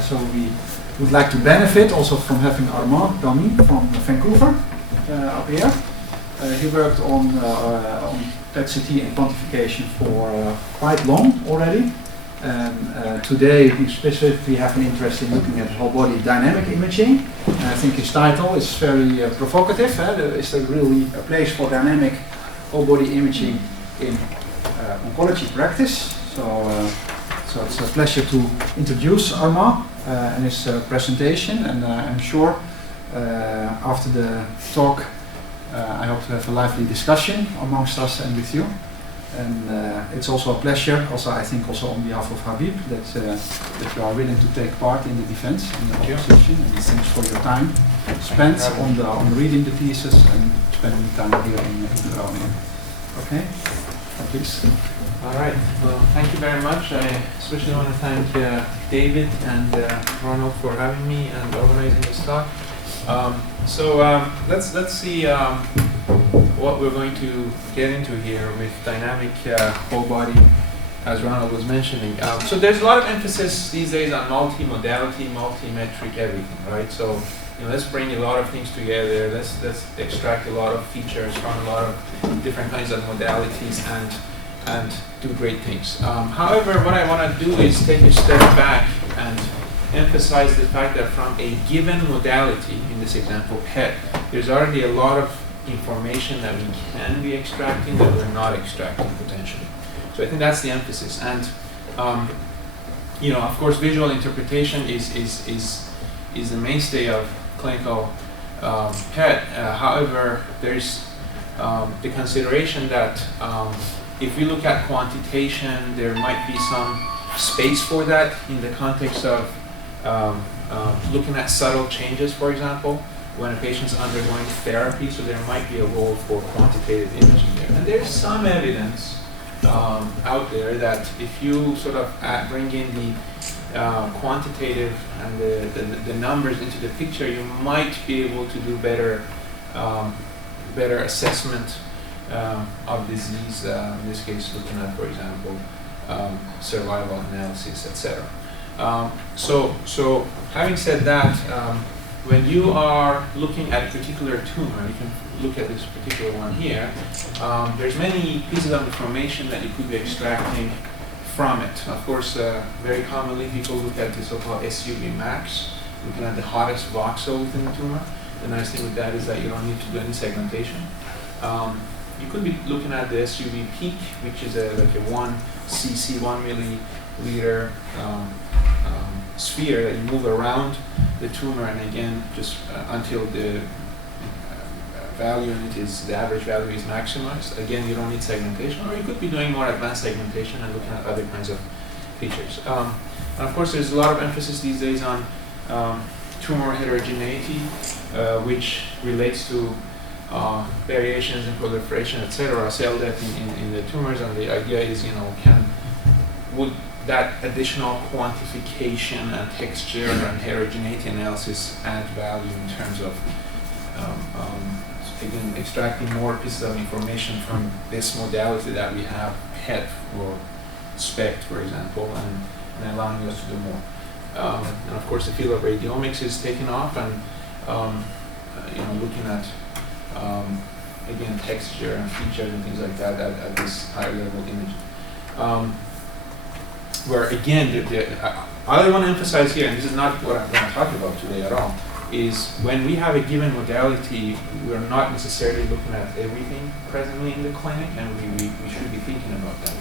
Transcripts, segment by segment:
So we would like to benefit also from having Arman Rahmim from Vancouver up here. He worked on PET-CT and quantification for quite long already. And today we specifically have an interest in looking at whole body dynamic imaging. And I think his title is very provocative. Is there really a place for dynamic whole body imaging in oncology practice? So it's a pleasure to introduce Arman and his presentation. And I'm sure after the talk I hope to have a lively discussion amongst us and with you. And it's also a pleasure, also I think also on behalf of Habib, that you are willing to take part in the defense in the opposition. And thanks for your time spent on reading the thesis and spending time here in Groningen. Okay, please. All right. Well, thank you very much. I especially want to thank David and Ronald for having me and organizing this talk. Let's see what we're going to get into here with dynamic whole body, as Ronald was mentioning. So there's a lot of emphasis these days on multi-modality, multi-metric everything, right? So let's bring a lot of things together. Let's extract a lot of features from a lot of different kinds of modalities and do great things. However, what I want to do is take a step back and emphasize the fact that from a given modality, in this example PET, there's already a lot of information that we can be extracting that we're not extracting potentially. So I think that's the emphasis. And of course, visual interpretation is the mainstay of clinical PET. However, there's the consideration that if we look at quantitation, there might be some space for that in the context of looking at subtle changes, for example, when a patient's undergoing therapy, so there might be a role for quantitative imaging there. And there's some evidence out there that if you sort of bring in the quantitative and the numbers into the picture, you might be able to do better assessment of disease, in this case looking at, for example, survival analysis, etc. So having said that, when you are looking at a particular tumor, you can look at this particular one here, there's many pieces of information that you could be extracting from it. Of course, very commonly people look at the so-called SUV max, looking at the hottest voxel within the tumor. The nice thing with that is that you don't need to do any segmentation. You could be looking at the SUV peak, which is like a 1 cc, 1 milliliter sphere that you move around the tumor, and again, just until the value in it is, the average value is maximized. Again, you don't need segmentation, or you could be doing more advanced segmentation and looking at other kinds of features. And of course, there's a lot of emphasis these days on tumor heterogeneity, which relates to variations in proliferation, etc., cell death in the tumors, and the idea is, would that additional quantification and texture and heterogeneity analysis add value in terms of again, extracting more pieces of information from this modality that we have, PET or SPECT, for example, and allowing us to do more. And of course, the field of radiomics is taking off, and looking at again, texture and features and things like that at this higher level image. Where again, all I want to emphasize here, and this is not what I'm going to talk about today at all, is when we have a given modality, we're not necessarily looking at everything presently in the clinic, and we should be thinking about that.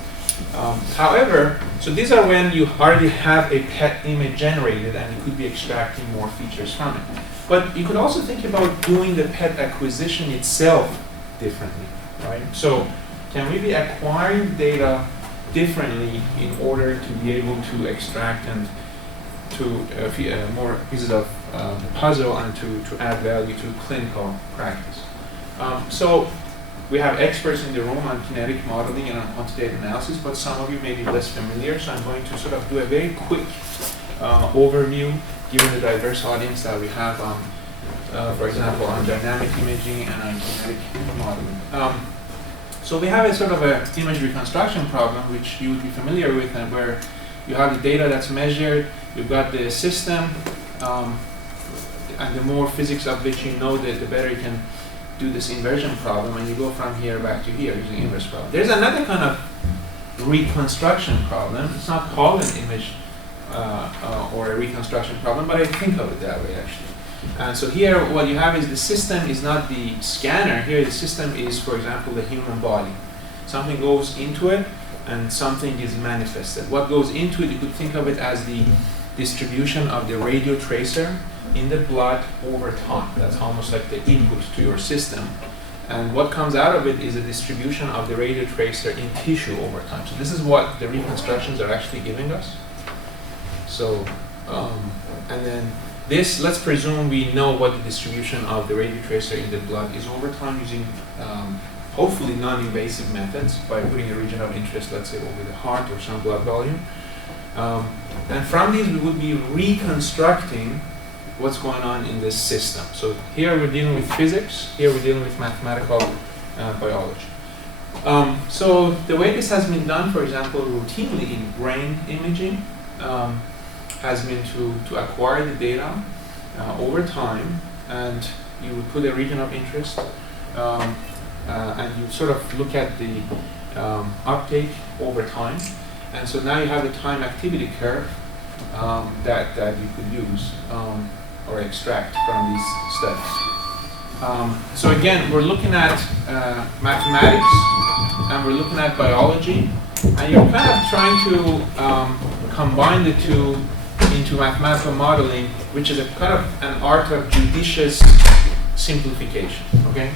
However, so these are when you already have a PET image generated and you could be extracting more features from it. But you could also think about doing the PET acquisition itself differently, right? So can we be acquiring data differently in order to be able to extract and to more pieces of the puzzle and to add value to clinical practice? So we have experts in the room on kinetic modeling and on quantitative analysis, but some of you may be less familiar, so I'm going to sort of do a very quick overview given the diverse audience that we have on, for example, on dynamic imaging and on kinetic modeling. So we have a sort of a image reconstruction problem, which you would be familiar with, and where you have the data that's measured, you've got the system, and the more physics of which you know, the better you can do this inversion problem, and you go from here back to here using inverse problem. There's another kind of reconstruction problem. It's not called an image or a reconstruction problem, but I think of it that way actually. And so here what you have is the system is not the scanner. Here the system is, for example, the human body. Something goes into it and something is manifested. What goes into it, you could think of it as the distribution of the radio tracer in the blood over time. That's almost like the input to your system. And what comes out of it is a distribution of the radio tracer in tissue over time. So this is what the reconstructions are actually giving us. So, and then this, let's presume we know what the distribution of the radio tracer in the blood is over time using hopefully non-invasive methods by putting a region of interest, let's say, over the heart or some blood volume. And from these, we would be reconstructing what's going on in this system. So here we're dealing with physics, here we're dealing with mathematical biology. So the way this has been done, for example, routinely in brain imaging, has been to acquire the data over time, and you would put a region of interest, and you sort of look at the uptake over time. And so now you have the time activity curve that you could use or extract from these studies. So again, we're looking at mathematics and we're looking at biology, and you're kind of trying to combine the two into mathematical modeling, which is a kind of an art of judicious simplification. Okay.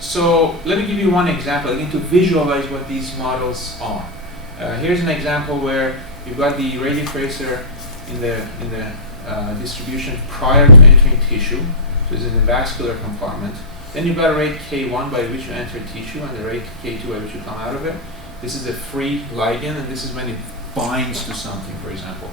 So let me give you one example again to visualize what these models are. Here's an example where you've got the radio tracer in the distribution prior to entering tissue, so it's in the vascular compartment. Then you've got a rate K1 by which you enter tissue and the rate K2 by which you come out of it. This is a free ligand, and this is when it binds to something, for example,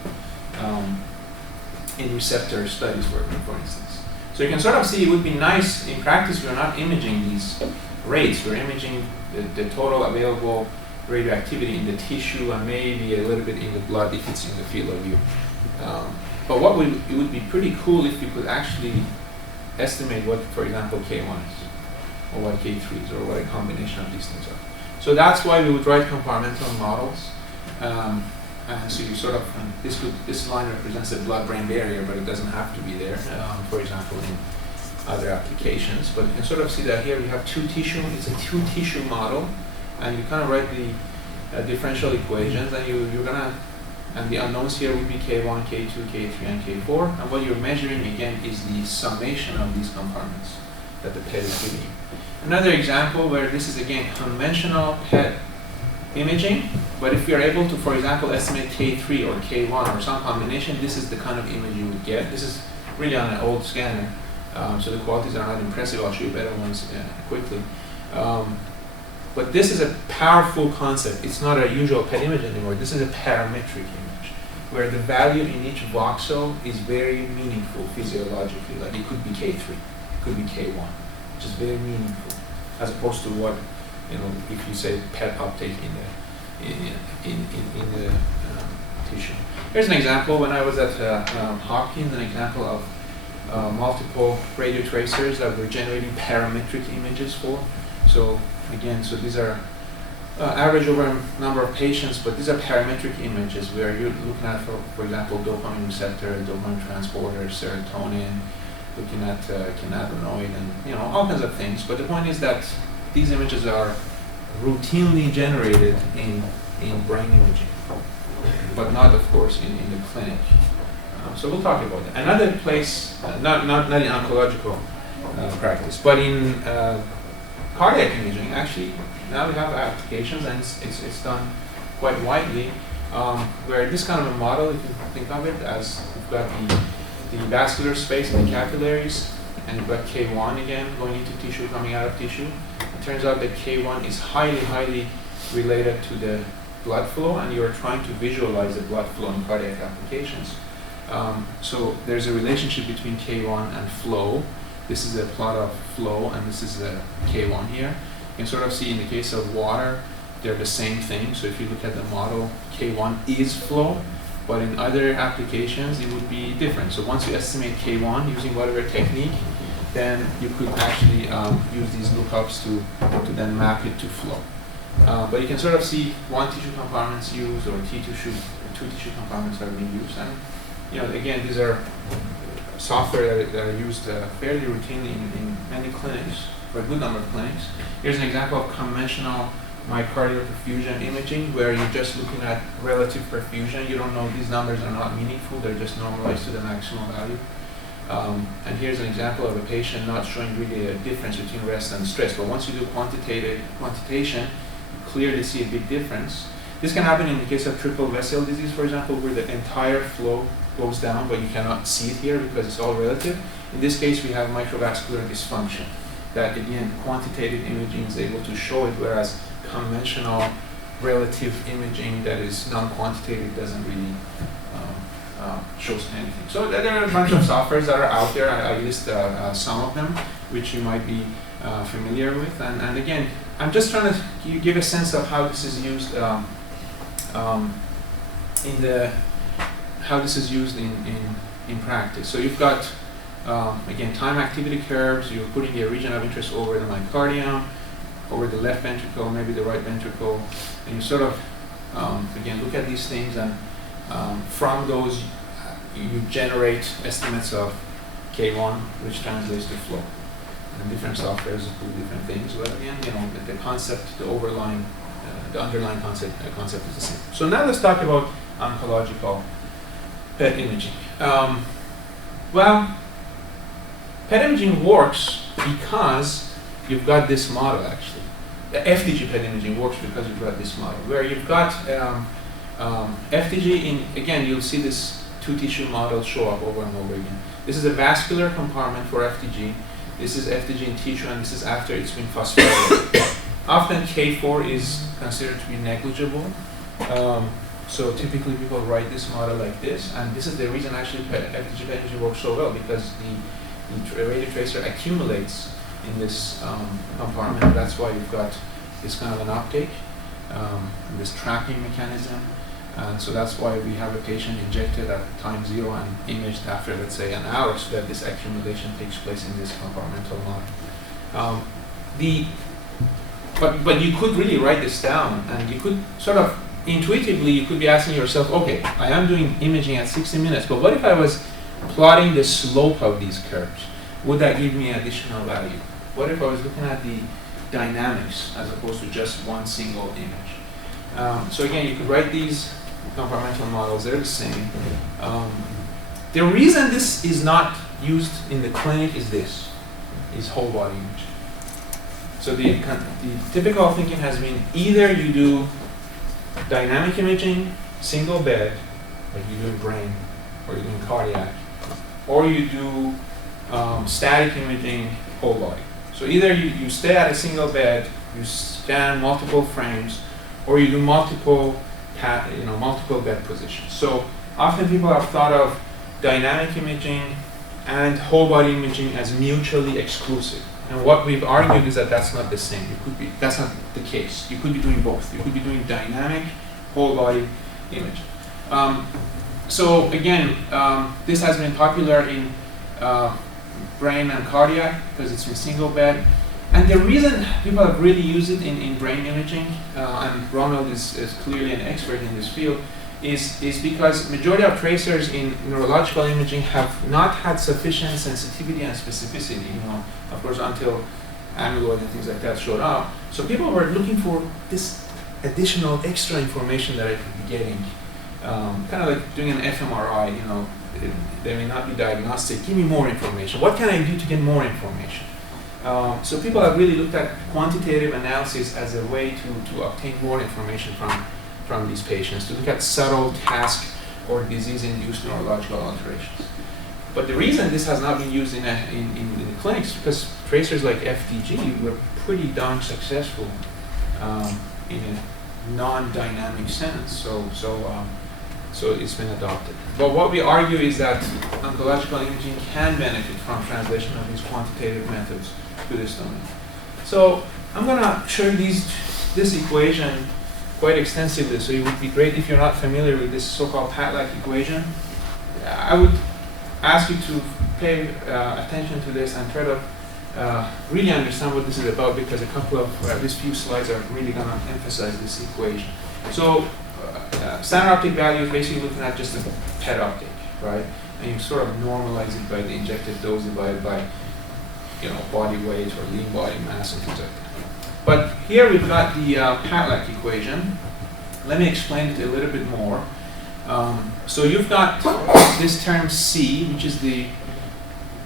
in receptor studies, for instance. So you can sort of see it would be nice in practice. We're not imaging these rates. We're imaging the total available radioactivity in the tissue and maybe a little bit in the blood if it's in the field of view. But it would be pretty cool if you could actually estimate what, for example, K1 is, or what K3 is, or what a combination of these things are. So that's why we would write compartmental models. And so you sort of, this line represents the blood-brain barrier, but it doesn't have to be there, for example, in other applications. But you can sort of see that here we have it's a two-tissue model, and you kind of write the differential equations, and and the unknowns here would be K1, K2, K3, and K4, and what you're measuring again is the summation of these compartments that the PET is giving you. Another example where this is again conventional PET imaging, but if you're able to, for example, estimate K3 or K1 or some combination, this is the kind of image you would get. This is really on an old scanner, so the qualities are not impressive. I'll show you better ones quickly. But this is a powerful concept. It's not a usual PET image anymore. This is a parametric image, where the value in each voxel is very meaningful physiologically. Like it could be K3, it could be K1, which is very meaningful, as opposed to what, if you say PET uptake in the tissue. Here's an example. When I was at Hopkins, an example of multiple radio tracers that we're generating parametric images for. So again, these are average over a number of patients, but these are parametric images where you're looking at, for example, dopamine receptor, dopamine transporter, serotonin, looking at cannabinoid, and all kinds of things. But the point is that these images are routinely generated in brain imaging, but not, of course, in the clinic. So we'll talk about that. Another place, not in oncological practice, but in cardiac imaging, actually, now we have applications, and it's done quite widely, where this kind of a model, you can think of it as you've got the vascular space and the capillaries, and you've got K1 again going into tissue, coming out of tissue. It turns out that K1 is highly, highly related to the blood flow, and you're trying to visualize the blood flow in cardiac applications. So there's a relationship between K1 and flow. This is a plot of flow, and this is a K1 here. You can sort of see in the case of water, they're the same thing. So if you look at the model, K1 is flow, but in other applications it would be different. So once you estimate K1 using whatever technique, then you could actually use these lookups to then map it to flow. But you can sort of see one tissue compartments used, or two tissue compartments are being used. And again, these are software that are used fairly routinely in many clinics, for a good number of clinics. Here's an example of conventional myocardial perfusion imaging, where you're just looking at relative perfusion. You don't know, these numbers are not meaningful, they're just normalized to the maximum value. And here's an example of a patient not showing really a difference between rest and stress. But once you do quantitation, you clearly see a big difference. This can happen in the case of triple vessel disease, for example, where the entire flow goes down, but you cannot see it here because it's all relative. In this case, we have microvascular dysfunction that, again, quantitative imaging is able to show it, whereas conventional relative imaging that is non-quantitative doesn't really shows anything. So there are a bunch of softwares that are out there. I list some of them, which you might be familiar with. And again, I'm just trying to give a sense of how this is used in practice. So you've got again, time activity curves. You're putting a region of interest over the myocardium, over the left ventricle, maybe the right ventricle, and you sort of again look at these things, and from those you generate estimates of K1, which translates to flow. And different softwares do different things, but again, the concept, the underlying concept is the same. So now let's talk about oncological PET imaging. Well, PET imaging works because you've got this model, actually. The FDG PET imaging works because you've got this model, where you've got FDG again, you'll see this two tissue model show up over and over again. This is a vascular compartment for FDG. This is FDG in tissue, and this is after it's been phosphorylated. Often K4 is considered to be negligible. So typically people write this model like this, and this is the reason actually FDG PET imaging works so well, because the radio tracer accumulates in this compartment. That's why you've got this kind of an uptake, this trapping mechanism. And so that's why we have a patient injected at time 0 and imaged after, let's say, an hour, so that this accumulation takes place in this compartmental model. But you could really write this down, and you could sort of intuitively, you could be asking yourself, okay, I am doing imaging at 60 minutes, but what if I was plotting the slope of these curves? Would that give me additional value? What if I was looking at the dynamics as opposed to just one single image? So again, you could write these compartmental models, they're the same. The reason this is not used in the clinic is whole body imaging. So the typical thinking has been either you do dynamic imaging, single bed, like you do in brain, or you do in cardiac, or you do static imaging, whole body. So either you stay at a single bed, you scan multiple frames, or you do multiple bed positions. So often people have thought of dynamic imaging and whole body imaging as mutually exclusive. And what we've argued is that that's not the same. That's not the case. You could be doing both. You could be doing dynamic whole body imaging. So again, this has been popular in brain and cardiac because it's in single bed. And the reason people have really used it in brain imaging, and Ronald is clearly an expert in this field, is because majority of tracers in neurological imaging have not had sufficient sensitivity and specificity, of course, until amyloid and things like that showed up. So people were looking for this additional extra information that I could be getting, kind of like doing an fMRI, they may not be diagnostic, give me more information. What can I do to get more information? So people have really looked at quantitative analysis as a way to obtain more information from these patients, to look at subtle task or disease-induced neurological alterations. But the reason this has not been used in the clinics is because tracers like FDG were pretty darn successful in a non-dynamic sense. So it's been adopted. But what we argue is that oncological imaging can benefit from translation of these quantitative methods to this domain. So I'm going to show you this equation quite extensively, so it would be great if you're not familiar with this so-called Patlak equation. I would ask you to pay attention to this and try to really understand what this is about, because a couple of these few slides are really going to emphasize this equation. So standard optic value is basically looking at just the PET optic, right? And you sort of normalize it by the injected dose divided by, you know, body weight or lean body mass and things like that. But here we've got the Patlak equation. Let me explain it a little bit more. So you've got this term C, which is the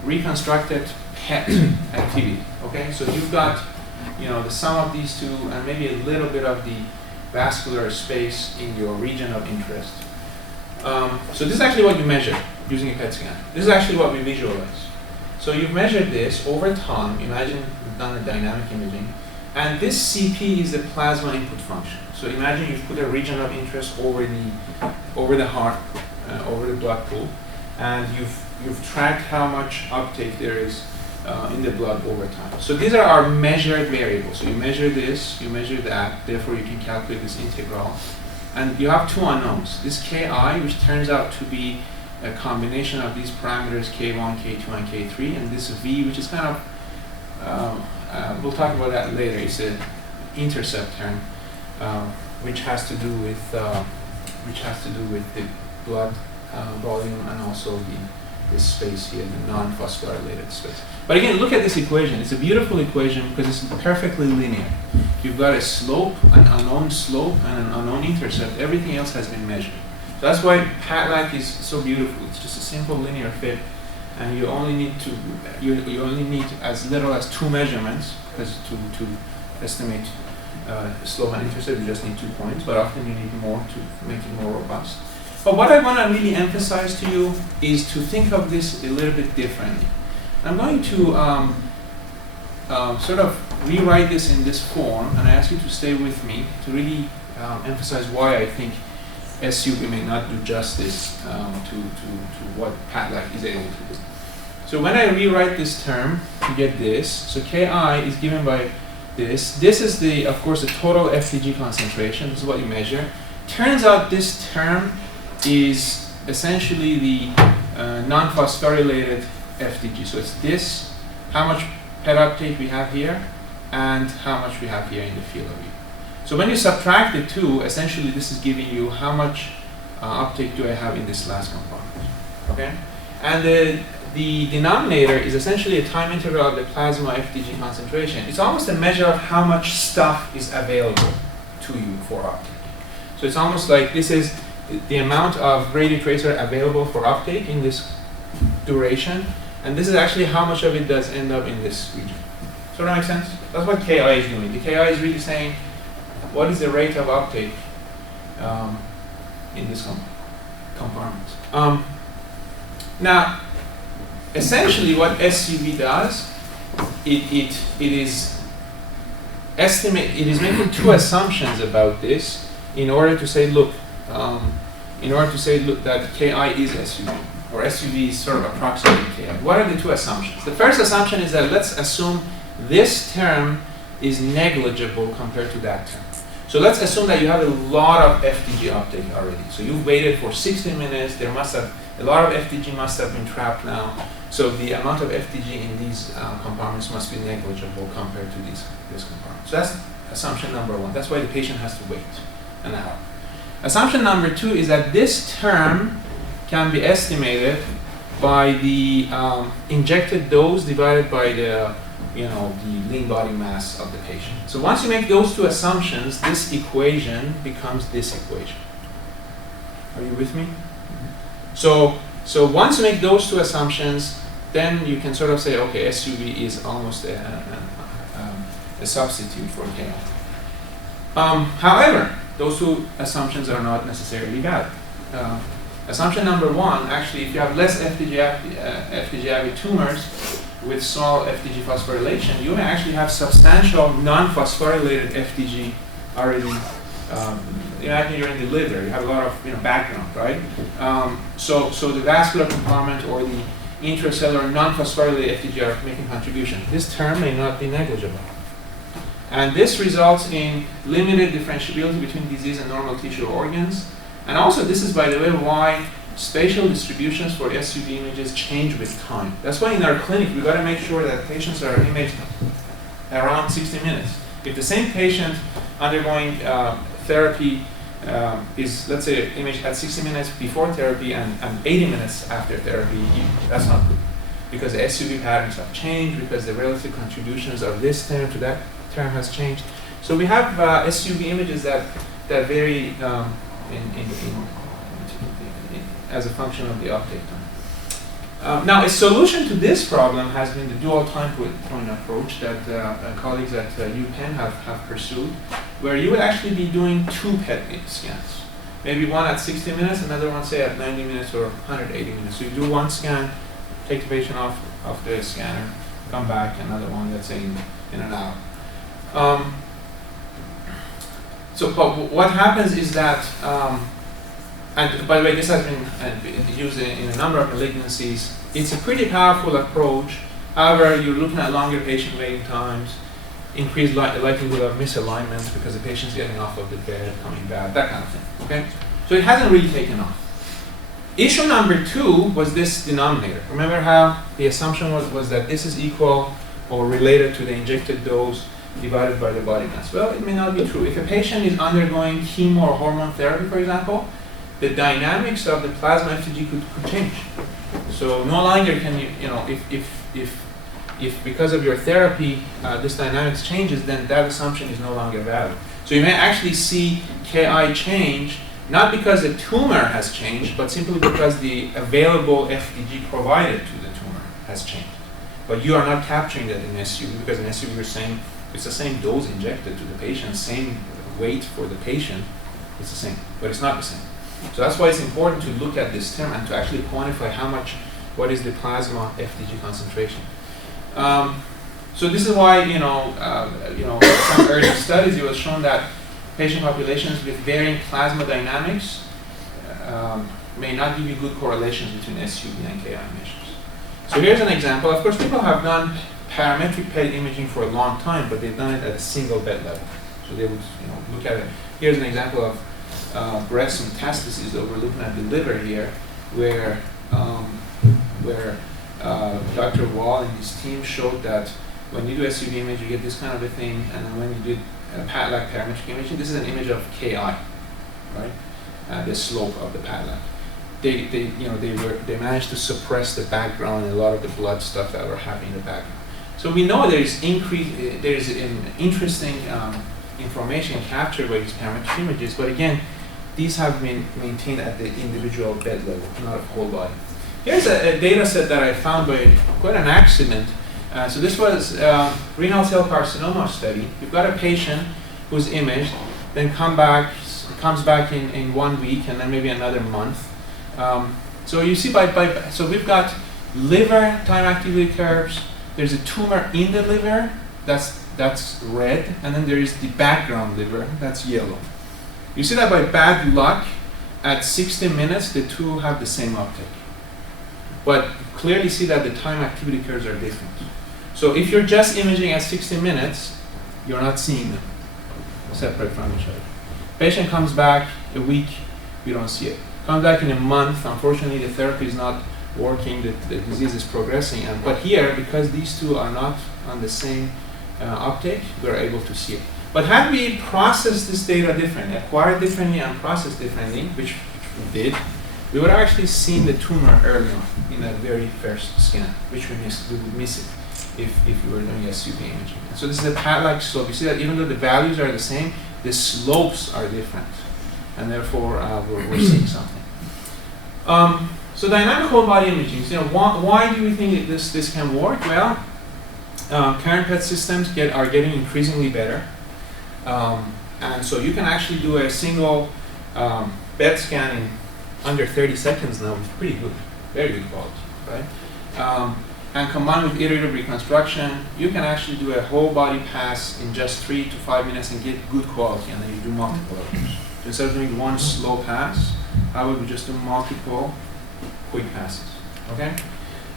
reconstructed PET activity. Okay, so you've got, you know, the sum of these two and maybe a little bit of the vascular space in your region of interest. So this is actually what you measure using a PET scan. This is actually what we visualize. So you've measured this over time. Imagine you've done a dynamic imaging. And this CP is the plasma input function. So imagine you've put a region of interest over the heart, over the blood pool, and you've tracked how much uptake there is in the blood over time. So these are our measured variables. So you measure this, you measure that, therefore you can calculate this integral. And you have two unknowns. This Ki, which turns out to be a combination of these parameters K1, K2, and K3, and this V, which is kind of we'll talk about that later. It's an intercept term, which has to do with the blood volume and also this space here, the non-phosphorylated space. But again, look at this equation. It's a beautiful equation because it's perfectly linear. You've got a slope, an unknown slope, and an unknown intercept. Everything else has been measured. So that's why Patlak is so beautiful. It's just a simple linear fit. And you only need as little as 2 measurements, because to estimate slope and intercept you just need 2 points, but often you need more to make it more robust. But what I want to really emphasize to you is to think of this a little bit differently. I'm going to sort of rewrite this in this form, and I ask you to stay with me to really emphasize why I think SUV may not do justice to what Patlak is able to do. So when I rewrite this term, you get this. So Ki is given by this. This is the, of course, the total FDG concentration. This is what you measure. Turns out this term is essentially the non-phosphorylated FDG. So it's this, how much PET uptake we have here, and how much we have here in the field of view. So when you subtract the two, essentially this is giving you how much uptake do I have in this last compartment. Okay? And the denominator is essentially a time integral of the plasma FDG concentration. It's almost a measure of how much stuff is available to you for uptake. So it's almost like this is the amount of radiotracer available for uptake in this duration, and this is actually how much of it does end up in this region. So that makes sense? That's what Ki is doing. The Ki is really saying, what is the rate of uptake in this compartment? Now, essentially what SUV does, it is making 2 assumptions about this in order to say, look, that Ki is SUV, or SUV is sort of approximating Ki. What are the 2 assumptions? The first assumption is that let's assume this term is negligible compared to that term. So let's assume that you have a lot of FDG uptake already. So you've waited for 60 minutes, a lot of FDG must have been trapped now. So the amount of FDG in these compartments must be negligible compared to this compartment. So that's assumption number 1. That's why the patient has to wait an hour. Assumption number 2 is that this term can be estimated by the injected dose divided by the lean body mass of the patient. So once you make those 2 assumptions, this equation becomes this equation. Are you with me? So once you make those 2 assumptions, then you can sort of say, okay, SUV is almost a substitute for Ki. However, those 2 assumptions are not necessarily valid. Assumption number 1, actually, if you have less FDG-heavy tumors with small FDG phosphorylation, you may actually have substantial non-phosphorylated FDG already. Imagine you're in the liver, you have a lot of background, right? So the vascular compartment or the intracellular non-phosphorylated FDG are making contribution. This term may not be negligible. And this results in limited differentiability between disease and normal tissue organs. And also, this is, by the way, why spatial distributions for SUV images change with time. That's why in our clinic, we've got to make sure that patients are imaged around 60 minutes. If the same patient undergoing therapy is, let's say, imaged at 60 minutes before therapy and 80 minutes after therapy, that's not good. Because the SUV patterns have changed, because the relative contributions of this term to that term has changed. So we have SUV images that vary as a function of the uptake time. Now, a solution to this problem has been the dual time point approach that colleagues at UPenn have pursued, where you would actually be doing 2 PET scans. Maybe one at 60 minutes, another one, say, at 90 minutes or 180 minutes. So you do one scan, take the patient off the scanner, come back, another one, let's say, in an hour. But what happens is that, and by the way, this has been used in a number of malignancies. It's a pretty powerful approach. However, you're looking at longer patient waiting times, increased likelihood of misalignment because the patient's getting off of the bed, coming back, that kind of thing. Okay, so it hasn't really taken off. Issue number 2 was this denominator. Remember how the assumption was that this is equal or related to the injected dose divided by the body mass. Well, it may not be true. If a patient is undergoing chemo or hormone therapy, for example, the dynamics of the plasma FTG could change. So no longer can you, if because of your therapy this dynamics changes, then that assumption is no longer valid. So you may actually see Ki change, not because the tumor has changed, but simply because the available FDG provided to the tumor has changed. But you are not capturing that in SUV, because in SUV you're saying it's the same dose injected to the patient, same weight for the patient, it's the same, but it's not the same. So that's why it's important to look at this term and to actually quantify what is the plasma FDG concentration. So this is why, some earlier studies, it was shown that patient populations with varying plasma dynamics may not give you good correlations between SUV and Ki measures. So here's an example. Of course, people have done parametric PET imaging for a long time, but they've done it at a single bed level. So they would look at it. Here's an example of breast metastases that we're looking at the liver here, where Dr. Wall and his team showed that when you do SUV image, you get this kind of a thing, and then when you do PAT-like parametric imaging, this is an image of Ki, right? The slope of the PAT-like. They managed to suppress the background and a lot of the blood stuff that were happening in the background. So we know there's an interesting information captured by these parametric images, but again, these have been maintained at the individual bed level, not a whole body. Here's a data set that I found by quite an accident. So this was renal cell carcinoma study. You've got a patient who's imaged, then comes back in 1 week and then maybe another month. So you see, so we've got liver time activity curves. There's a tumor in the liver, that's red, and then there is the background liver, that's yellow. You see that by bad luck, at 60 minutes, the two have the same uptake. But clearly see that the time activity curves are different. So if you're just imaging at 60 minutes, you're not seeing them separate from each other. Patient comes back a week, you don't see it. Comes back in a month, unfortunately the therapy is not working, the disease is progressing. But here, because these two are not on the same uptake, we're able to see it. But had we processed this data differently, acquired differently and processed differently, which we did, we would have actually seen the tumor early on in that very first scan, which we would miss it if we were doing SUV imaging. So this is a PAT-like slope. You see that even though the values are the same, the slopes are different, and therefore we're seeing something. So dynamic whole body imaging. Why do we think this can work? Well, current PET systems are getting increasingly better, and so you can actually do a single bed scan in under 30 seconds now with pretty good, very good quality, right? And combined with iterative reconstruction, you can actually do a whole body pass in just 3 to 5 minutes and get good quality, and then you do multiple of those. Instead of doing one slow pass, I would just do multiple quick passes, okay?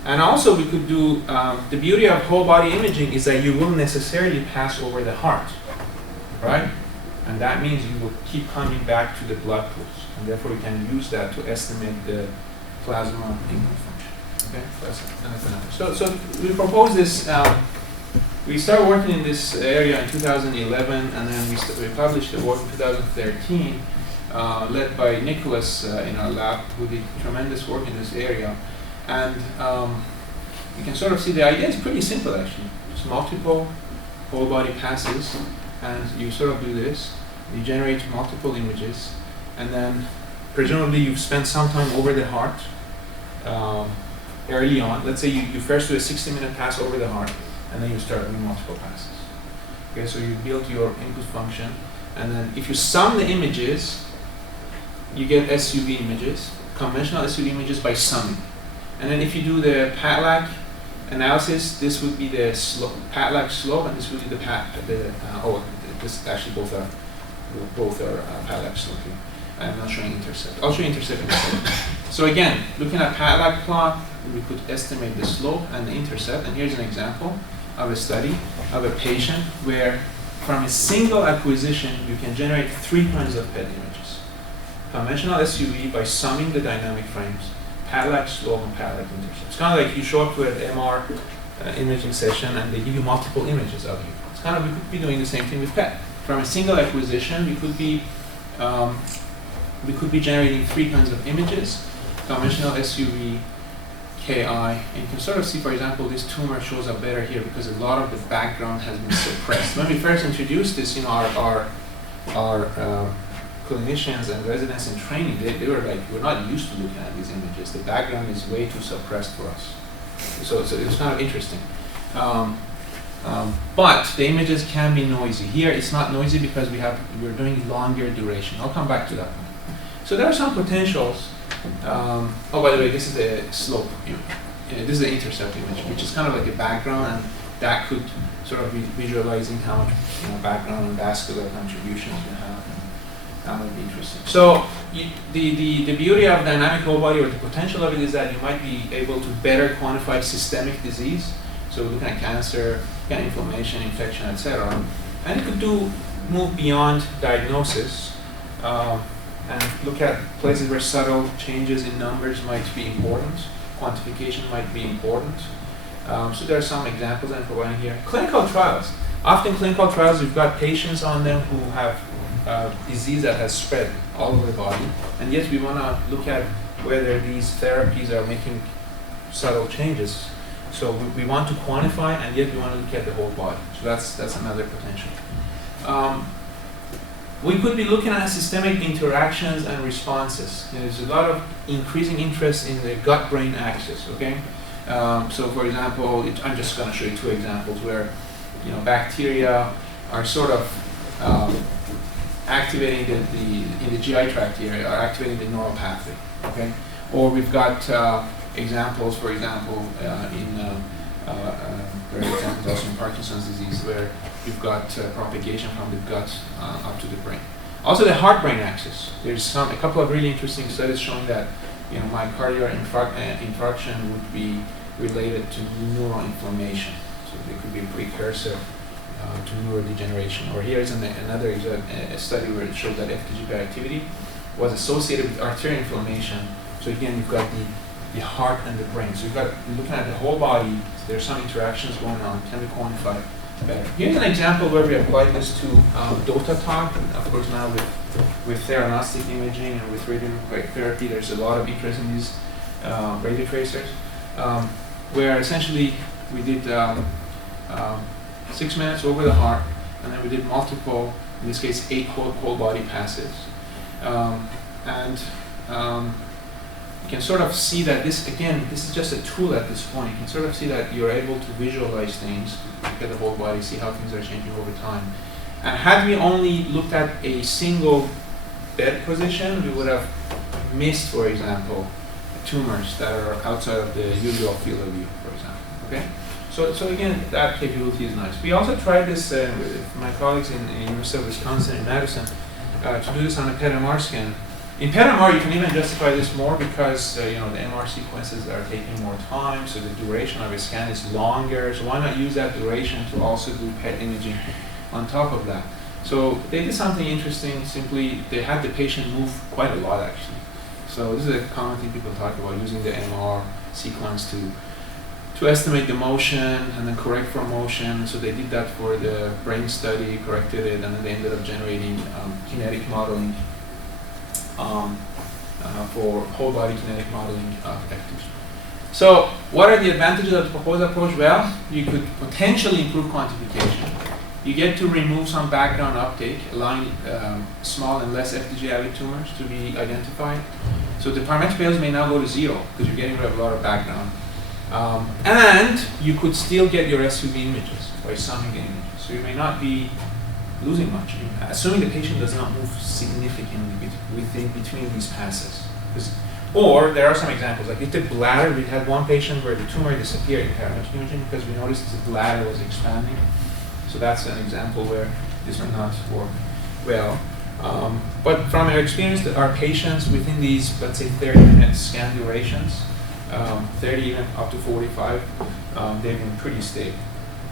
And also we could do, the beauty of whole body imaging is that you won't necessarily pass over the heart. right? And that means you will keep coming back to the blood pools, and therefore you can use that to estimate the plasma input function. Okay, that's another. So we propose this. We started working in this area in 2011, and then we published the work in 2013, led by Nicholas in our lab, who did tremendous work in this area. And you can sort of see the idea is pretty simple actually. It's multiple whole body passes, and you sort of do this. You generate multiple images, and then presumably you've spent some time over the heart early on. Let's say you first do a 60-minute pass over the heart, and then you start doing multiple passes. Okay, so you build your input function, and then if you sum the images, you get SUV images, conventional SUV images by summing. And then if you do the Padlock analysis, this would be the Padlock slope, and this would be the this actually both are Padlock slope here. I'm not showing intercept. I'll show you intercept in a second. So again, looking at Padlock plot, we could estimate the slope and the intercept. And here's an example of a study of a patient where from a single acquisition, you can generate 3 kinds of PET images. Conventional SUV by summing the dynamic frames, Padlock slope, and Padlock intercept. It's kind of like you show up to an MR imaging session and they give you multiple images of you. It's kind of, we could be doing the same thing with PET. From a single acquisition, we could be generating 3 kinds of images, conventional SUV, KI, and you can sort of see, for example, this tumor shows up better here because a lot of the background has been suppressed. When we first introduced this, our clinicians and residents in training, they were like, we're not used to looking at these images. The background is way too suppressed for us. So it's kind of interesting. But the images can be noisy. Here it's not noisy because we're doing longer duration. I'll come back to that one. So there are some potentials. Oh, by the way, this is the slope image. This is the intercept image, which is kind of like a background, and that could sort of be visualizing how much background and vascular contributions you have. That might be interesting. So the beauty of dynamic whole body, or the potential of it, is that you might be able to better quantify systemic disease. So we're looking at cancer, inflammation, infection, etc. And it could move beyond diagnosis and look at places where subtle changes in numbers might be important. Quantification might be important. So there are some examples I'm providing here. Clinical trials. Often clinical trials, you've got patients on them who have disease that has spread all over the body, and yet we want to look at whether these therapies are making subtle changes. So we want to quantify, and yet we want to look at the whole body. So that's another potential. We could be looking at systemic interactions and responses. There's a lot of increasing interest in the gut-brain axis. Okay, so for example, I'm just going to show you 2 examples where bacteria are sort of activating in the GI tract area, are activating the neural pathway. Okay, or we've got examples, for example, there are examples also in Parkinson's disease where you've got propagation from the gut up to the brain. Also the heart-brain axis. There's a couple of really interesting studies showing that myocardial infarction would be related to neuroinflammation. So there could be a precursor to neurodegeneration. Or here's another study where it showed that FTGP activity was associated with arterial inflammation. So again, you've got the heart and the brain. So you're looking at the whole body. There's some interactions going on. Can we quantify better? Here's an example where we applied this to DOTA-talk. Of course, now with theranostic imaging and with radionuclide therapy, there's a lot of interest in these radio tracers, where essentially we did 6 minutes over the heart, and then we did multiple, in this case, 8 whole body passes. You can sort of see that this is just a tool at this point. You can sort of see that you're able to visualize things, look at the whole body, see how things are changing over time. And had we only looked at a single bed position, we would have missed, for example, tumors that are outside of the usual field of view, for example. Okay? So again, that capability is nice. We also tried this with my colleagues in University of Wisconsin in Madison to do this on a PET-MR scan. In PET-MR, you can even justify this more because the MR sequences are taking more time, so the duration of a scan is longer. So why not use that duration to also do PET imaging on top of that? So they did something interesting. Simply, they had the patient move quite a lot, actually. So this is a common thing people talk about, using the MR sequence to estimate the motion and then correct for motion. So they did that for the brain study, corrected it, and then they ended up generating kinetic modeling for whole body kinetic modeling architectures. So what are the advantages of the proposed approach? Well, you could potentially improve quantification. You get to remove some background uptake, allowing small and less FDG-avid tumors to be identified. So the parametric values may now go to 0 because you're getting rid of a lot of background. And you could still get your SUV images by summing the images. So you may not be losing much, assuming the patient does not move significantly between these passes. Or there are some examples, like if the bladder, we had one patient where the tumor disappeared in parametric imaging because we noticed the bladder was expanding. So that's an example where this may not work well. But from our experience, our patients within these, let's say 30-minute scan durations, 30 even up to 45, they've been pretty stable.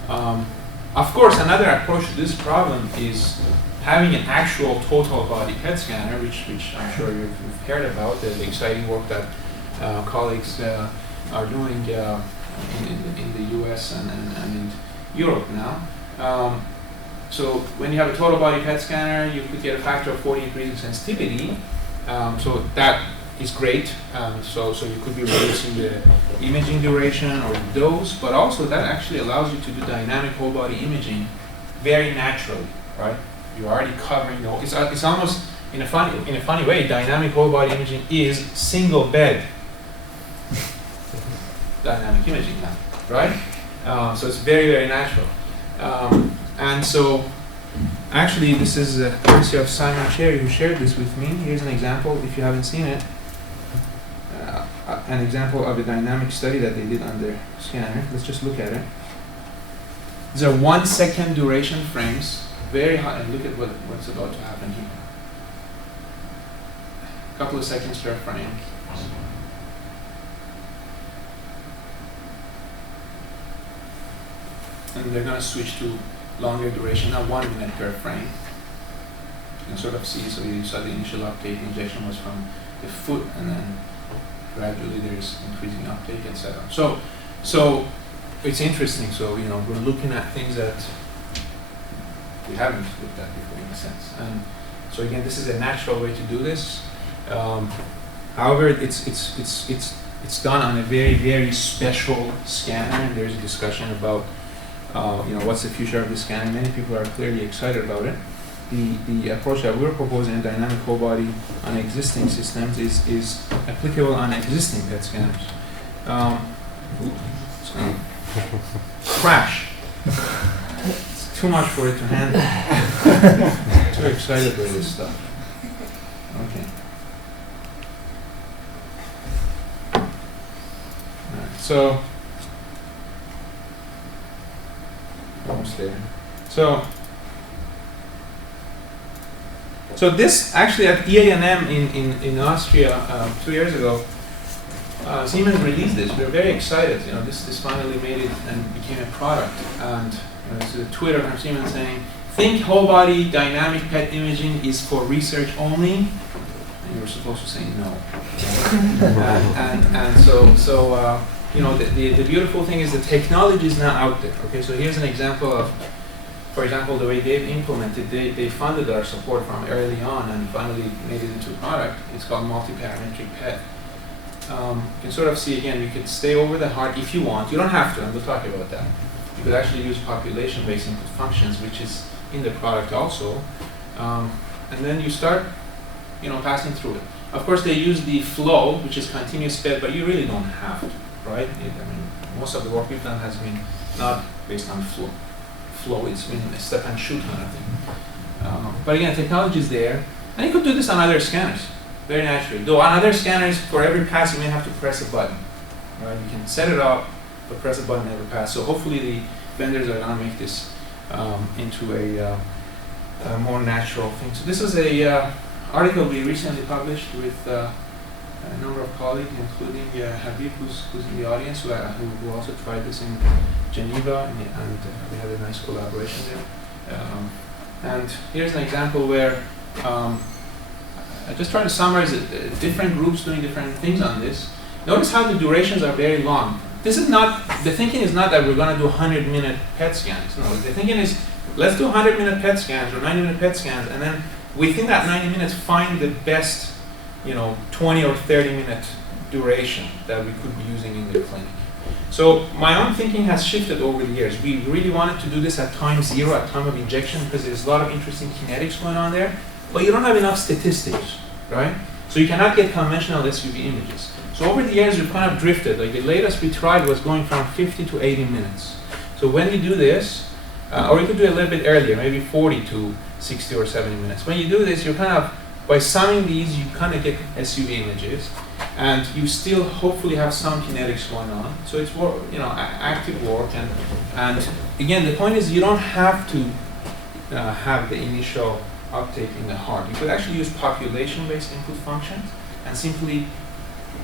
Of course, another approach to this problem is having an actual total body PET scanner, which I'm sure you've heard about, the exciting work that colleagues are doing in the US and in Europe now. So when you have a total body PET scanner, you could get a factor of 40 increase in sensitivity. So that is great. So you could be reducing the imaging duration or the dose, but also that actually allows you to do dynamic whole body imaging very naturally, right? You're already covering the whole. It's almost in a funny way. Dynamic whole body imaging is single bed dynamic imaging now, right? So it's very, very natural. And so, actually, this is courtesy of Simon Cherry, who shared this with me. Here's an example, if you haven't seen it, an example of a dynamic study that they did on their scanner. Let's just look at it. These are 1 second duration frames, very high, and look at what's about to happen here. A couple of seconds per frame. And they're going to switch to longer duration, now 1 minute per frame. You can sort of see, so you saw the initial uptake, the injection was from the foot, and then gradually there's increasing uptake, etc. So it's interesting. So, we're looking at things that we haven't looked at before, in a sense. And so again, this is a natural way to do this. However, it's done on a very, very special scanner, and there's a discussion about what's the future of the scanner. Many people are clearly excited about it. The approach that we're proposing in dynamic whole body on existing systems is applicable on existing PET scanners. Crash. It's too much for it to handle. Too excited by this stuff. Okay. All right, so almost there. So this actually at EANM in Austria 2 years ago, Siemens released this. We were very excited. This finally made it and became a product. And this is a Twitter from Siemens saying, "Think whole body dynamic PET imaging is for research only." And you were supposed to say no. The beautiful thing is the technology is now out there. Okay, so here's an example of, for example, the way they've implemented. They funded our support from early on and finally made it into a product. It's called multi-parametric PET. You can sort of see again. You could stay over the heart if you want. You don't have to, and we'll talk about that. You could actually use population-based input functions, which is in the product also, and then you start, passing through it. Of course, they use the flow, which is continuous PET, but you really don't have to. Right? Most of the work we've done has been not based on flow. It's been a step and shoot kind of thing. But again, technology is there, and you could do this on other scanners very naturally. Though on other scanners, for every pass, you may have to press a button. Right? You can set it up, but press a button every pass. So hopefully, the vendors are going to make this into a more natural thing. So this is a article we recently published with a number of colleagues, including Habib, who's in the audience, who also tried this in Geneva, and we had a nice collaboration there. And here's an example where I just try to summarize different groups doing different things on this. Notice how the durations are very long. This is not, the thinking is not that we're going to do 100-minute PET scans. No, the thinking is, let's do 100-minute PET scans or 90-minute PET scans, and then within that 90 minutes, find the best, 20 or 30-minute duration that we could be using in the clinic. So my own thinking has shifted over the years. We really wanted to do this at time 0, at time of injection, because there's a lot of interesting kinetics going on there, but you don't have enough statistics, right? So you cannot get conventional SUV images. So over the years, we've kind of drifted. Like the latest we tried was going from 50 to 80 minutes. So when you do this, or you could do it a little bit earlier, maybe 40 to 60 or 70 minutes. When you do this, you're kind of, by summing these, you kind of get SUV images, and you still hopefully have some kinetics going on. So it's work, active work, and again, the point is you don't have to have the initial uptake in the heart. You could actually use population-based input functions, and simply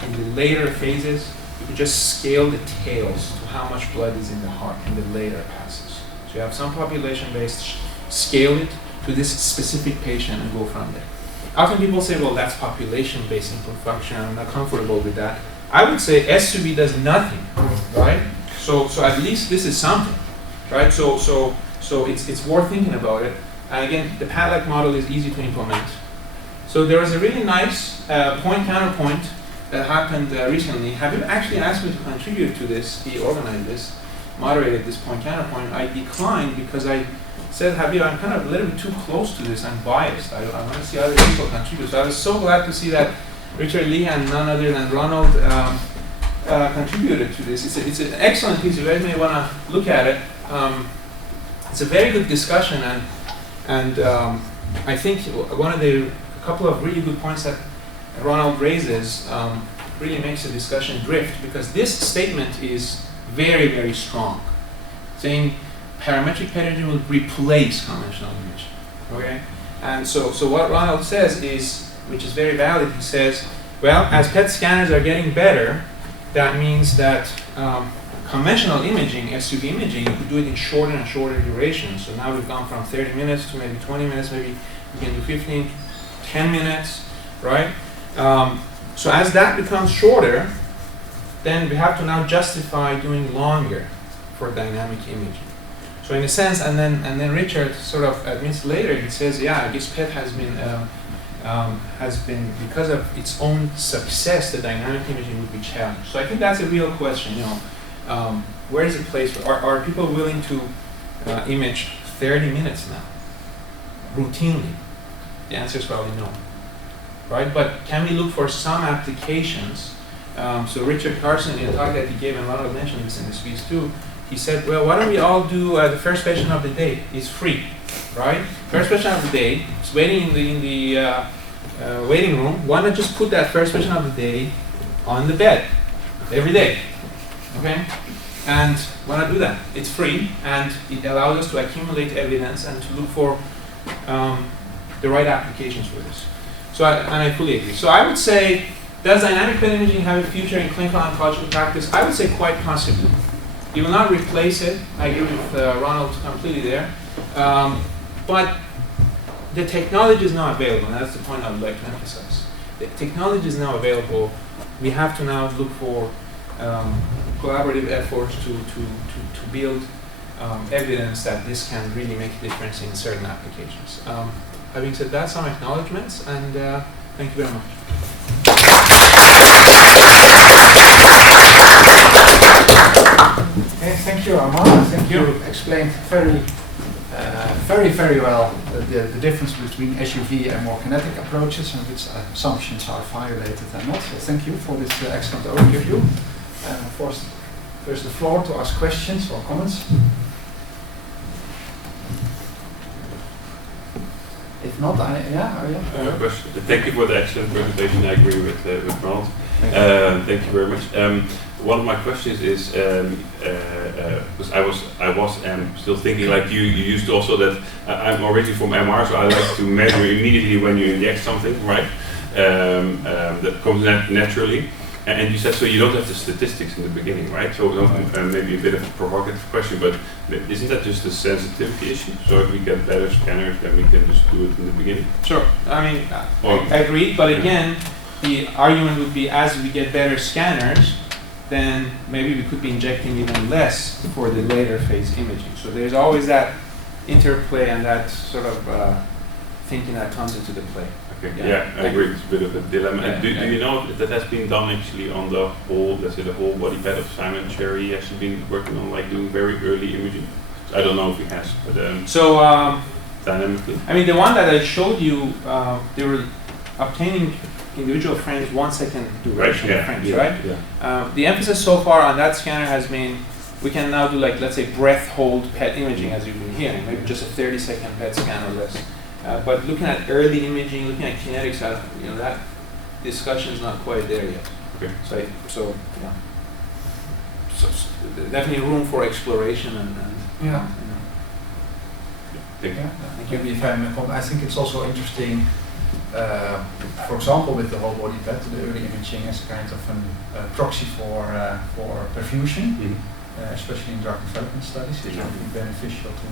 in the later phases, you could just scale the tails to how much blood is in the heart in the later passes. So you have some population-based, scale it to this specific patient and go from there. Often people say, well, that's population-based input function, I'm not comfortable with that. I would say SUV does nothing, right? So at least this is something, right? So it's worth thinking about it. And again, the PADLAC model is easy to implement. So there was a really nice point-counterpoint that happened recently. Habib actually asked me to contribute to this. He organized this, moderated this point-counterpoint. I declined because I said, Habib, I'm kind of a little bit too close to this. I'm biased. I want to see other people contribute. So I was so glad to see that Richard Lee and none other than Ronald contributed to this. It's an excellent piece. You guys may want to look at it. It's a very good discussion, and I think a couple of really good points that Ronald raises really makes the discussion drift, because this statement is very, very strong, saying parametric PET imaging will replace conventional imaging. Okay, and so what Ronald says is, which is very valid. He says, well, as PET scanners are getting better, that means that conventional imaging, SUV imaging, you could do it in shorter and shorter durations. So now we've gone from 30 minutes to maybe 20 minutes, maybe we can do 15, 10 minutes, right? So as that becomes shorter, then we have to now justify doing longer for dynamic imaging. So in a sense, and then Richard sort of admits later, he says, yeah, I guess PET has been because of its own success, the dynamic imaging would be challenged. So I think that's a real question. Where is the place for, are people willing to image 30 minutes now, routinely? The answer is probably no, right? But can we look for some applications? So Richard Carson, in a talk that he gave, and Ronald mentioned this in his piece too, he said, well, why don't we all do the first patient of the day? It's free, right? First patient of the day, it's waiting in the waiting room. Why not just put that first patient of the day on the bed every day? Okay? And why not do that? It's free, and it allows us to accumulate evidence and to look for the right applications for this. So, I fully agree. So I would say, does dynamic PET imaging have a future in clinical oncological practice? I would say quite possibly. You will not replace it. I agree with Ronald completely there. But the technology is now available, and that's the point I would like to emphasize. The technology is now available. We have to now look for collaborative efforts to build evidence that this can really make a difference in certain applications. Having said that, some acknowledgements, and thank you very much. Okay, thank you, Arman. I think you explained very well the difference between SUV and more kinetic approaches, and which assumptions are violated and not. So thank you for this excellent overview. Of course, there's the floor to ask questions or comments. If not, question. Thank you for the excellent presentation. I agree with Ronald. Thank you very much. One of my questions is, because I was still thinking, like you used to also that I'm originally from MR, so I like to measure immediately when you inject something, right? That comes naturally. And you said so you don't have the statistics in the beginning, right? So maybe a bit of a provocative question, but isn't that just a sensitivity issue? So if we get better scanners, then we can just do it in the beginning. Sure. I mean, I agree, but again, the argument would be as we get better scanners, then maybe we could be injecting even less for the later phase imaging. So there's always that interplay and that sort of thinking that comes into the play. Okay. Yeah, I agree. It's a bit of a dilemma. And do you know if that has been done actually on the whole, let's say the whole body pad of Simon Cherry? Has been working on like doing very early imaging? I don't know if he has, but dynamically. I mean, the one that I showed you, they were obtaining individual frames 1 second duration of frames, right? Yeah. The emphasis so far on that scanner has been we can now do like, let's say, breath hold PET imaging, as you've been hearing, maybe just a 30-second PET scan or less. But looking at early imaging, looking at kinetics, that discussion is not quite there yet. Okay. So definitely room for exploration and yeah. Thank you. Maybe if I think it's also interesting, for example, with the whole body PET, the early imaging as a kind of a proxy for perfusion, especially in drug development studies. It would be beneficial to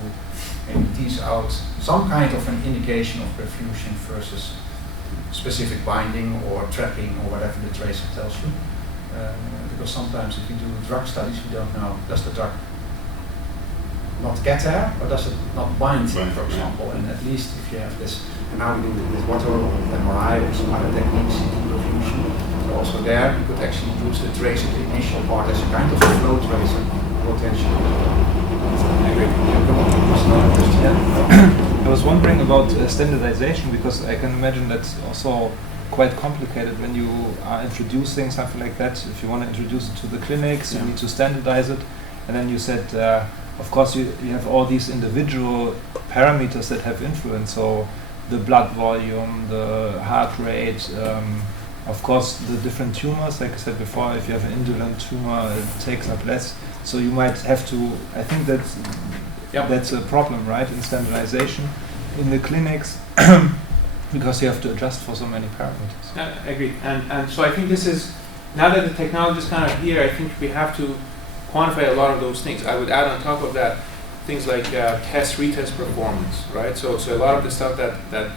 maybe tease out some kind of an indication of perfusion versus specific binding or trapping or whatever the tracer tells you. Because sometimes if you do drug studies, we don't know, does the drug not get there or does it not bind, for example? And at least if you have this, and now we do it with water or MRI or some other techniques in perfusion. So also there, you could actually use the tracer, the initial part, as a kind of a flow tracer potentially. I was wondering about standardization, because I can imagine that's also quite complicated when you are introducing something like that. If you want to introduce it to the clinics, you need to standardize it. And then you said, of course, you have all these individual parameters that have influence. So the blood volume, the heart rate, of course, the different tumors. Like I said before, if you have an indolent tumor, it takes up less. So you might have to, I think that's a problem, right, in standardization in the clinics, because you have to adjust for so many parameters. I agree. And so I think this is, now that the technology is kind of here, I think we have to quantify a lot of those things. I would add on top of that things like retest performance, right? So a lot of the stuff that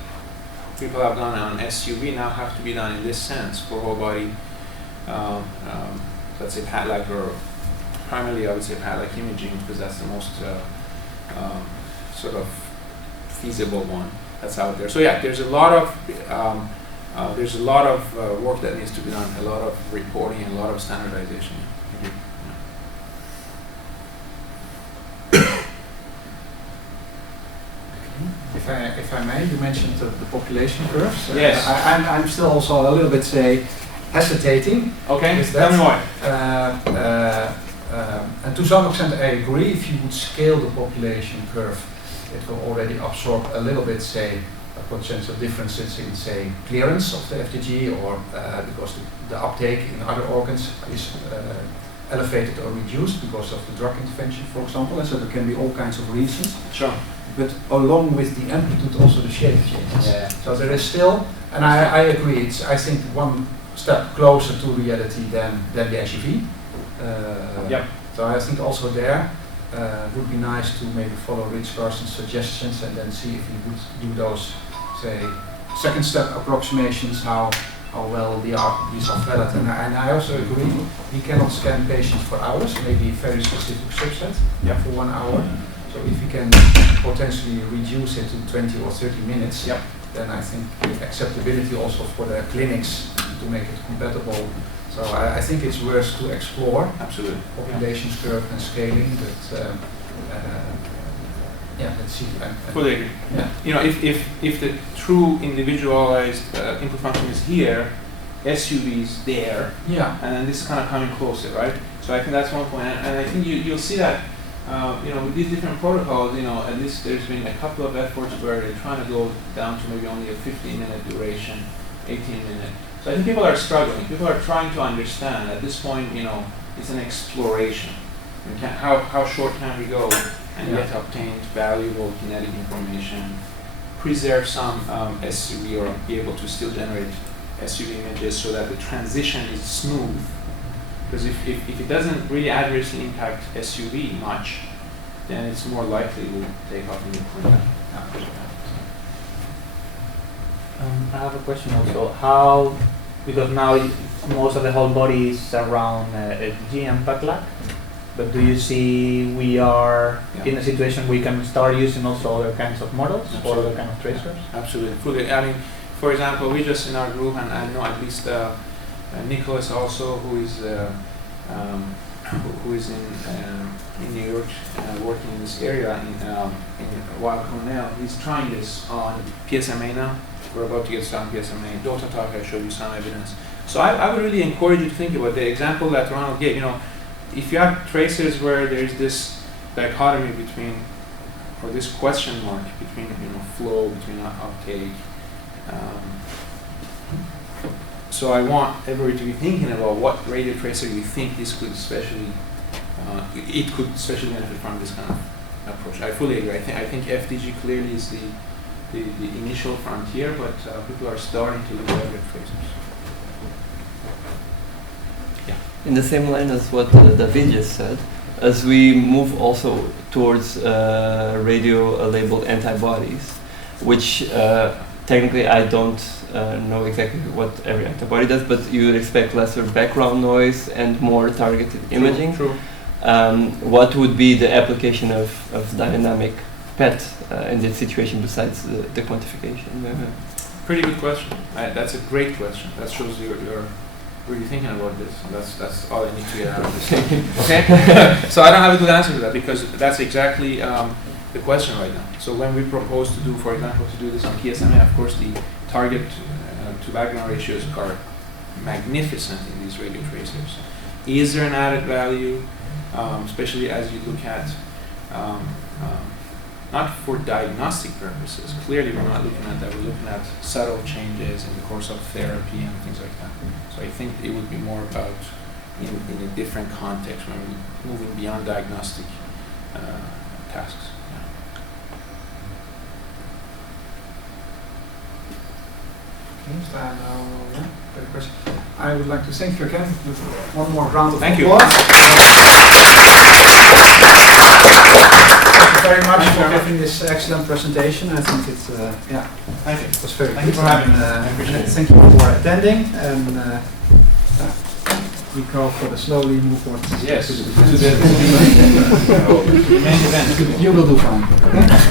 people have done on SUV now have to be done in this sense for whole body, let's say PAT-like, or primarily I would say PAT-like imaging, because that's the most sort of feasible one that's out there. So yeah, there's a lot of work that needs to be done, a lot of reporting, and a lot of standardization. If I may, you mentioned the population curves. Yes. I'm still also a little bit, hesitating. Okay, with tell that. me why. And to some extent I agree, if you would scale the population curve, it will already absorb a little bit, potential differences in, clearance of the FDG, or because the uptake in other organs is elevated or reduced because of the drug intervention, for example. And so there can be all kinds of reasons. Sure. But along with the amplitude, also the shape changes. Yeah. So there is still, and I agree, it's, I think, one step closer to reality than the SUV. Yep. So I think also there would be nice to maybe follow Rich Carson's suggestions and then see if he would do those, second step approximations, how well these are valid. And I also agree, we cannot scan patients for hours, maybe a very specific subset for 1 hour. So if we can potentially reduce it to 20 or 30 minutes, then I think the acceptability also for the clinics to make it compatible. So I think it's worth to explore. Absolutely. Population curve and scaling, but let's see. Fully agree. Yeah. If the true individualized input function is here, SUV is there, and then this is kind of coming closer, right? So I think that's one point, and I think you'll see that. With these different protocols, at least there's been a couple of efforts where they're trying to go down to maybe only a 15-minute duration, 18-minute. So I think people are struggling. People are trying to understand. At this point, it's an exploration. How short can we go and yet obtain valuable kinetic information, preserve some SUV, or be able to still generate SUV images so that the transition is smooth. Because if it doesn't really adversely impact SUV much, then it's more likely it will take off in the clinic. I have a question also. How, because now most of the whole body is around FDG and PACLAC, but do you see we are in a situation we can start using also other kinds of models or other kind of tracers? Absolutely, fully. I mean, for example, we just in our group, and I know at least Nicholas also, who is in New York, working in this area in Weill Cornell. He's trying this on PSMA now. We're about to get started on PSMA. Dota talk, I showed you some evidence. So I would really encourage you to think about the example that Ronald gave. You know, if you have tracers where there's this dichotomy between, or this question mark between, flow, between uptake. So I want everybody to be thinking about what radio tracer you think this could especially, it could especially benefit from this kind of approach. I fully agree. I think FDG clearly is the initial frontier, but people are starting to look at other tracers. Yeah. In the same line as what David just said, as we move also towards radio-labeled antibodies, which technically I don't know exactly what every antibody does, but you would expect lesser background noise and more targeted imaging. True. What would be the application of dynamic PET in this situation besides the quantification? Pretty good question. That's a great question. That shows you're really thinking about this. That's all I need to get out of this. Okay. So I don't have a good answer to that because that's exactly the question right now. So when we propose to do, for example, to do this on PSMA, of course the target to background ratios are magnificent in these radio tracers. Is there an added value, especially as you look at, not for diagnostic purposes, clearly we're not looking at that, we're looking at subtle changes in the course of therapy and things like that. So I think it would be more about in a different context when we're moving beyond diagnostic tasks. I would like to thank you again with one more round of Thank you. applause. Thank you very much for giving this excellent presentation. I think it's Thank you. it was very Thank you good. for having me. And, I appreciate it. thank you for attending, and we go for the slowly move forward. Yes. To the To the main event. You will do fine. Okay?